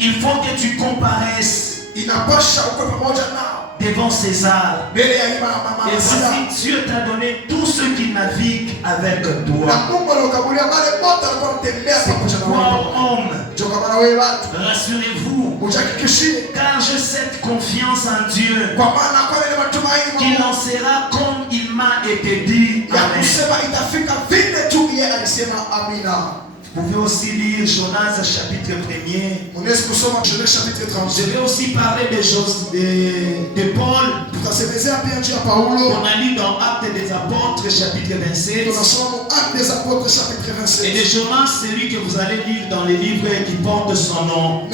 Il faut que tu comparaisses devant César. Et voici, Dieu t'a donné tous ceux qui naviguent avec toi. C'est pourquoi, homme, rassurez-vous, car j'ai cette confiance en Dieu, qu'il en sera comme il m'a été dit. Amen. Vous pouvez aussi lire Jonas chapitre 1er. Je vais aussi parler de Paul. On a lu dans Actes des Apôtres chapitre 27. Et de Jonas, celui que vous allez lire dans les livres qui portent son nom.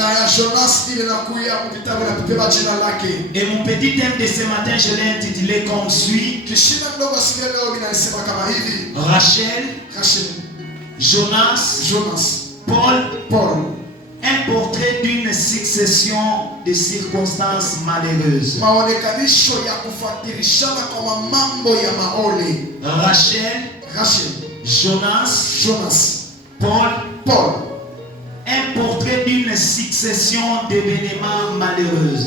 Et mon petit thème de ce matin, je l'ai intitulé comme suit. Rachel, Jonas, Paul, un portrait d'une succession de circonstances malheureuses. Rachel, Jonas, Paul, un portrait d'une succession d'événements malheureux.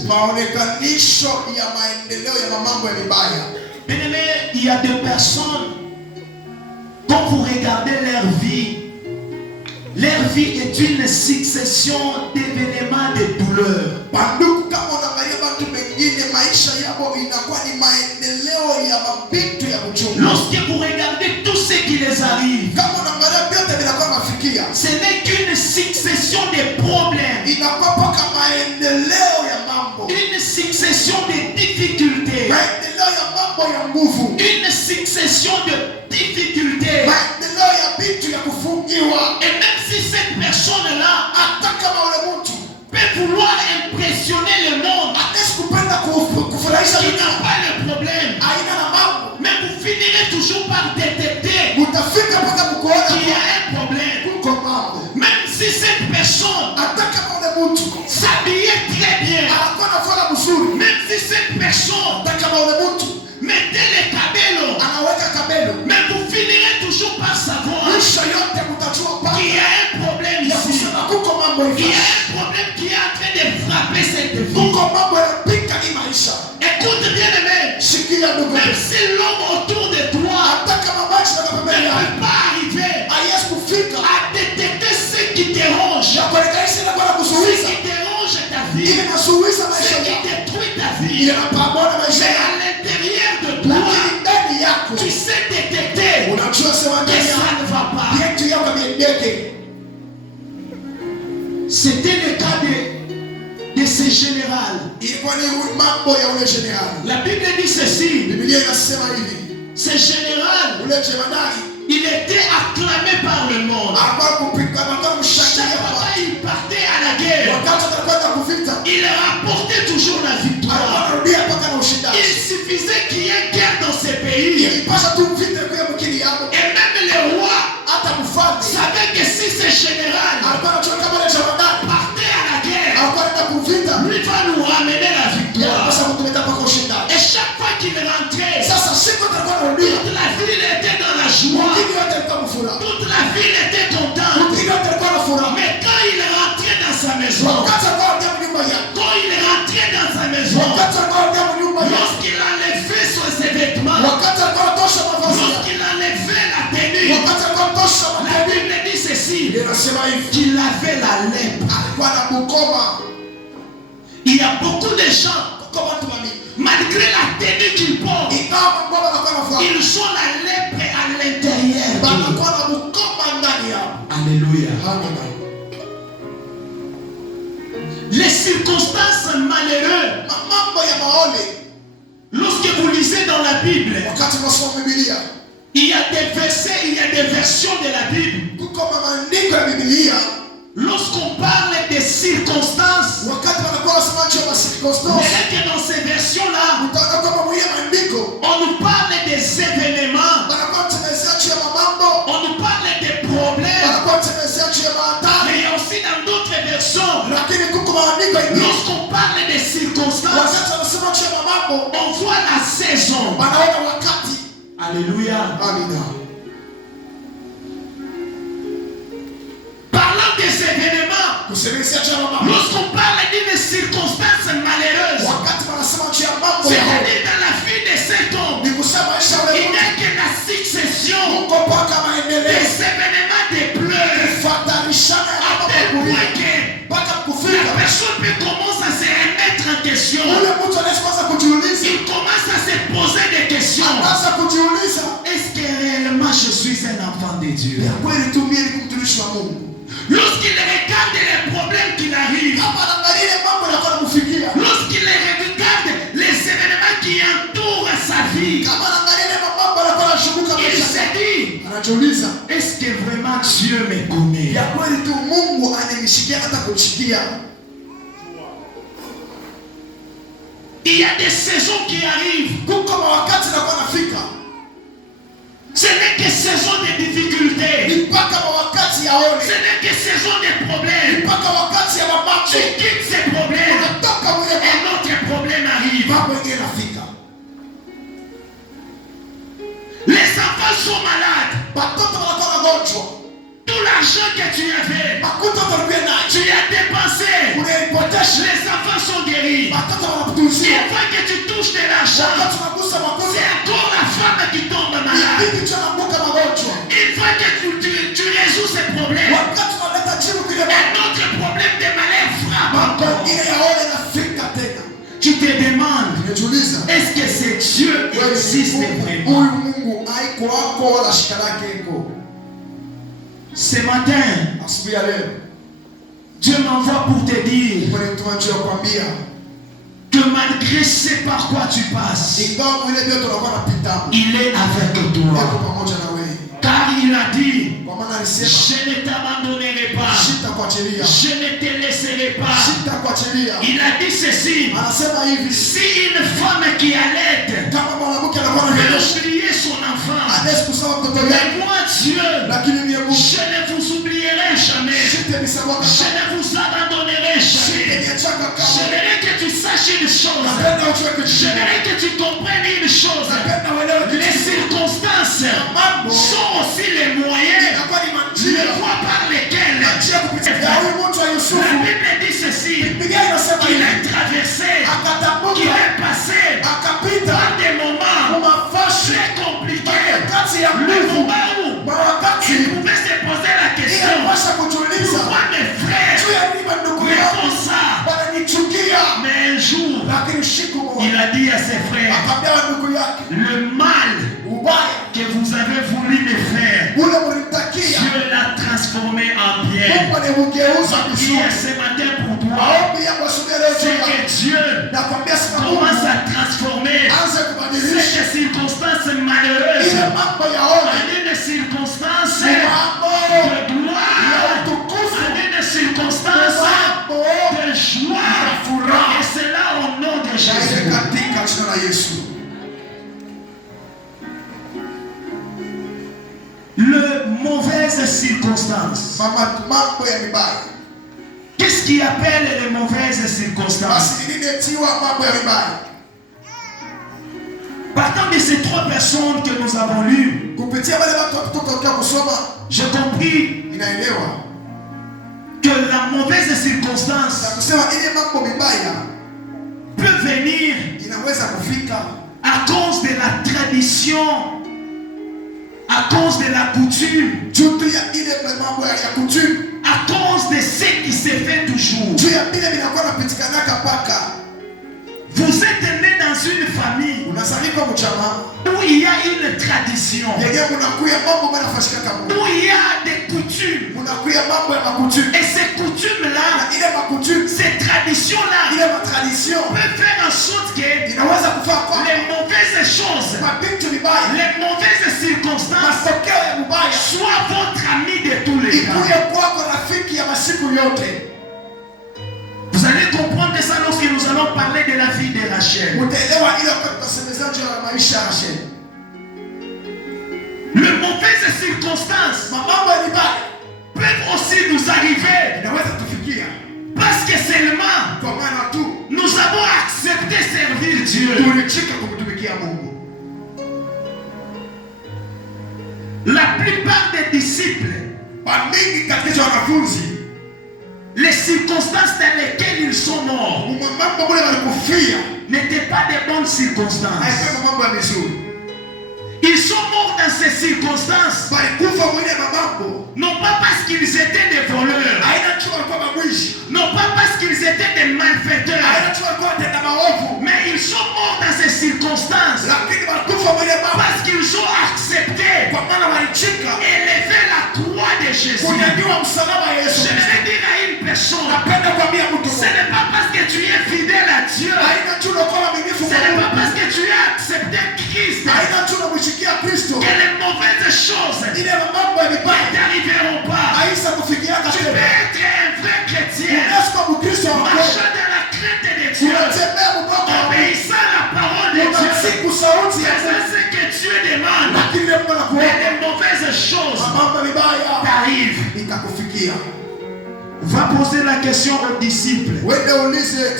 Bien-aimé, il y a des personnes, quand vous regardez leur vie est une succession d'événements de douleur. Lorsque vous regardez tout ce qui les arrive, ce n'est qu'une succession de problèmes, une succession de difficultés, une succession de difficultés. Et même si cette personne-là peut vouloir impressionner le monde, il n'a pas le problème, mais vous finirez toujours par détecter qu'il y a un problème. Même si cette personne s'habillait très bien, même si cette personne mettait les cabellos, mais vous finirez toujours par savoir qu'il y a un problème ici. Il y a un problème qui est en train de frapper cette vie. Écoute bien aimé, même si l'homme autour de toi ne peut pas arriver à détecter ce qui dérange, ce qui dérange ta vie, ce qui détruit ta vie, mais à l'intérieur de toi, tu sais détecter que ça ne va pas. C'était le cas de ce général. La Bible dit ceci. Ce général, il était acclamé par le monde. Chaque fois qu'il partait à la guerre, il rapportait toujours la victoire. Il suffisait qu'il y ait guerre dans ces pays. Et même les rois savaient que si ce général partait à la guerre, lui va nous ramener la victoire. Et chaque fois qu'il rentrait, toute la ville était dans la joie. Toute la ville était contente. Mais quand il rentrait dans sa maison, lorsqu'il enlevait ses vêtements, lorsqu'il enlevait la tenue, la Bible dit ceci, qu'il avait la lèpre. Il y a beaucoup de gens, malgré la tenue qu'ils portent, ils ont la lèpre à l'intérieur. Alléluia. Les circonstances malheureuses, lorsque vous lisez dans la Bible, il y a des versets, il y a des versions de la Bible. Lorsqu'on parle des circonstances, c'est que dans ces versions-là, on nous parle des événements, on nous parle des problèmes, mais il y a aussi dans d'autres versions, lorsqu'on parle des circonstances, on voit la saison. Alléluia. Parlant des événements, Lorsqu'on parle d'une circonstance malheureuse, c'est-à-dire dans la vie de cet homme, il n'y a que la succession des événements de pleurs, à tel point que la personne peut commencer à se remettre en question. Il commence à se poser des questions. Est-ce que réellement je suis un enfant de Dieu? Lorsqu'il regarde les problèmes qui arrivent, lorsqu'il regarde les événements qui entourent sa vie, il se dit, est-ce que vraiment Dieu me connaît? Il y a des saisons qui arrivent. Ce n'est que saison de difficultés. Ce n'est que saison de problèmes. Tu quittes ces problèmes, un autre problème arrive. Les enfants sont malades. Tout l'argent que tu avais, tu as dépensé. Les enfants sont guéris. Une fois que tu touches de l'argent, c'est encore la femme qui tombe malade. Une fois que tu résous ces problèmes, un autre problème de malheur frappe encore. Tu te demandes, est-ce que ce Dieu existe vraiment? Ce matin, Dieu m'envoie pour te dire que malgré ce par quoi tu passes, il est avec toi. Car il a dit, je ne t'abandonnerai pas, je ne te laisserai pas. Il a dit ceci, si une femme qui allait veut oublier son enfant, mais moi Dieu, je ne vous oublierai jamais, je ne vous abandonnerai jamais. J'aimerais que tu saches une chose, j'aimerais que tu comprennes une chose, les circonstances sont aussi les moyens, les voies par lesquelles la Bible dit ceci, qu'il a traversé, qu'il est passé par des moments très compliqués, le moment où il pouvait se poser la question, pourquoi mes frères me font ça? Mais un jour, il a dit à ses frères, le mal que vous avez voulu me faire, Dieu l'a transformé en bien. Ma prière ce matin pour toi, c'est que Dieu commence à transformer cette circonstance malheureuse en une circonstance de gloire, en une circonstance de joie. Et c'est là au nom de Jésus. Le mauvaise circonstance. Qu'est-ce qui appelle les mauvaises circonstances? Partant de ces trois personnes que nous avons lues, j'ai compris que la mauvaise circonstance peut venir à cause de la tradition, à cause de la coutume, à cause de ce qui se fait toujours. Vous êtes né dans une famille où il y a une tradition, où il y a des coutumes. Et ces coutumes-là, ces traditions-là peuvent faire en sorte que les mauvaises choses, les mauvaises circonstances soient votre ami de tous les temps. Vous allez comprendre ça lorsque nous allons parler de la vie de Rachel. Les mauvaises circonstances peuvent aussi nous arriver parce que seulement nous avons accepté servir Dieu. La plupart des disciples, les circonstances dans lesquelles ils sont morts n'étaient pas des bonnes circonstances. Ils sont morts dans ces circonstances, non pas parce qu'ils étaient des voleurs, non pas parce qu'ils étaient des malfaiteurs, mais ils sont morts dans ces circonstances parce qu'ils ont accepté élever la croix de Jésus. Je vais dire à une personne, ce n'est pas parce que tu es fidèle à Dieu, ce n'est pas parce que tu as accepté Christ que les mauvaises choses ne t'arriveront pas. Tu peux être un vrai chrétien, marchant dans la crainte de Dieu, obéissant à la parole de Dieu, faisant ce que Dieu demande, mais les mauvaises choses t'arrivent. Va poser la question aux disciples.